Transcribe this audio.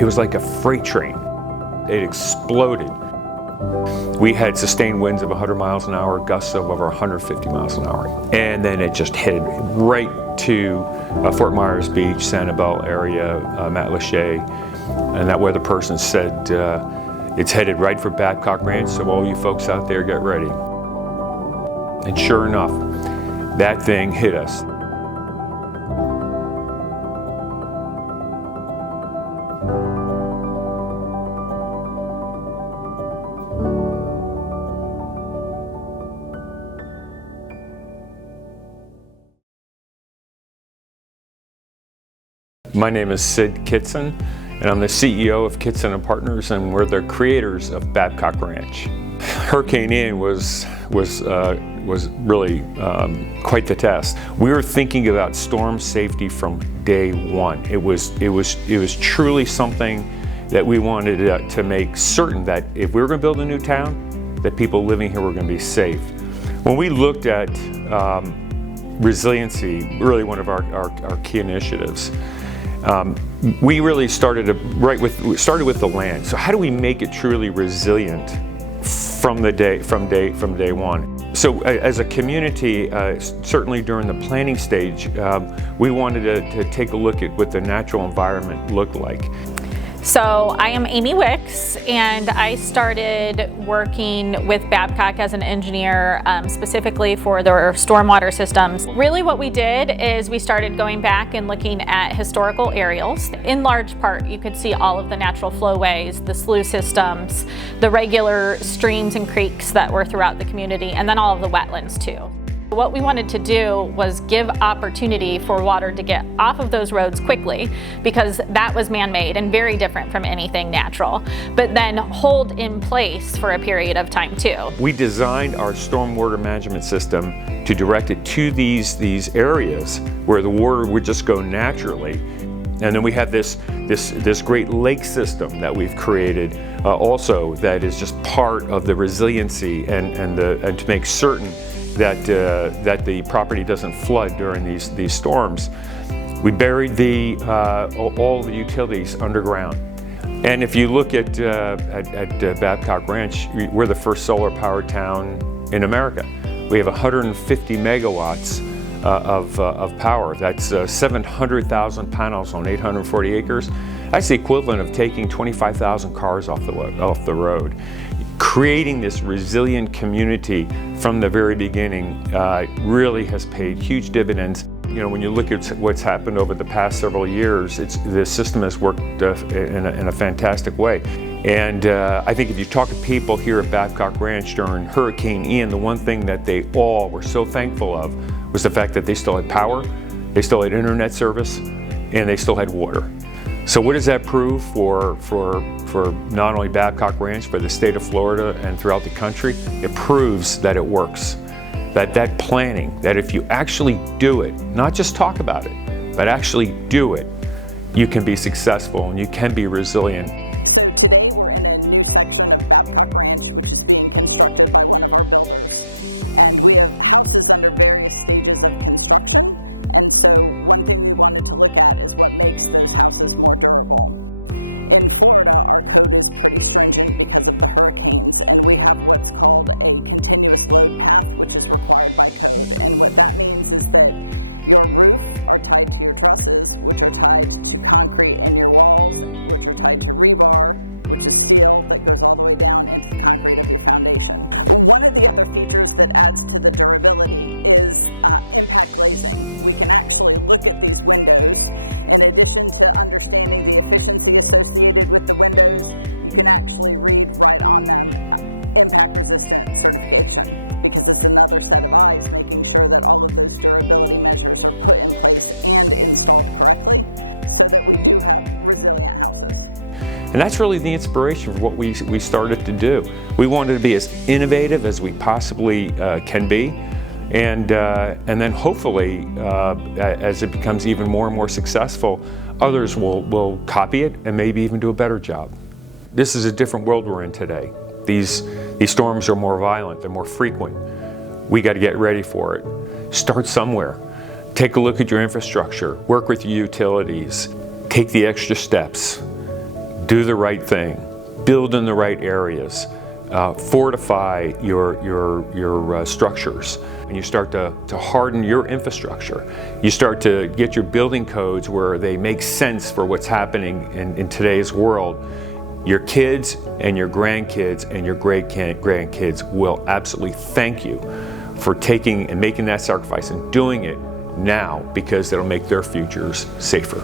It was like a freight train. It exploded. We had sustained winds of 100 miles an hour, gusts of over 150 miles an hour. And then it just headed right to Fort Myers Beach, Sanibel area, Matlacha. And that weather person said, it's headed right for Babcock Ranch, so all you folks out there get ready. And sure enough, that thing hit us. My name is Sid Kitson, and I'm the CEO of Kitson & Partners, and we're the creators of Babcock Ranch. Hurricane Ian was really quite the test. We were thinking about storm safety from day one. It was truly something that we wanted to make certain that if we were going to build a new town, that people living here were going to be safe. When we looked at resiliency, really one of our key initiatives, we really started with the land. So how do we make it truly resilient from day one? So as a community, certainly during the planning stage, we wanted to take a look at what the natural environment looked like. So I am Amy Wicks, and I started working with Babcock as an engineer specifically for their stormwater systems. Really what we did is we started going back and looking at historical aerials. In large part, you could see all of the natural flowways, the slough systems, the regular streams and creeks that were throughout the community, and then all of the wetlands too. What we wanted to do was give opportunity for water to get off of those roads quickly, because that was man-made and very different from anything natural, but then hold in place for a period of time too. We designed our stormwater management system to direct it to these areas where the water would just go naturally. And then we have this great lake system that we've created also that is just part of the resiliency and to make certain that the property doesn't flood during these storms. We buried all the utilities underground. And if you look at Babcock Ranch, we're the first solar powered town in America. We have 150 megawatts of power. That's 700,000 panels on 840 acres. That's the equivalent of taking 25,000 cars off the road. Creating this resilient community from the very beginning really has paid huge dividends. You know, when you look at what's happened over the past several years, the system has worked in a fantastic way. And I think if you talk to people here at Babcock Ranch during Hurricane Ian, the one thing that they all were so thankful of was the fact that they still had power, they still had internet service, and they still had water. So what does that prove for not only Babcock Ranch, but the state of Florida and throughout the country? It proves that it works. That planning, that if you actually do it, not just talk about it, but actually do it, you can be successful and you can be resilient. And that's really the inspiration for what we started to do. We wanted to be as innovative as we possibly can be, and then hopefully, as it becomes even more and more successful, others will copy it and maybe even do a better job. This is a different world we're in today. These storms are more violent, they're more frequent. We got to get ready for it. Start somewhere. Take a look at your infrastructure, work with your utilities, take the extra steps. do the right thing, build in the right areas, fortify your structures, and you start to harden your infrastructure. You start to get your building codes where they make sense for what's happening in today's world. Your kids and your grandkids and your great-grandkids will absolutely thank you for taking and making that sacrifice and doing it now, because it'll make their futures safer.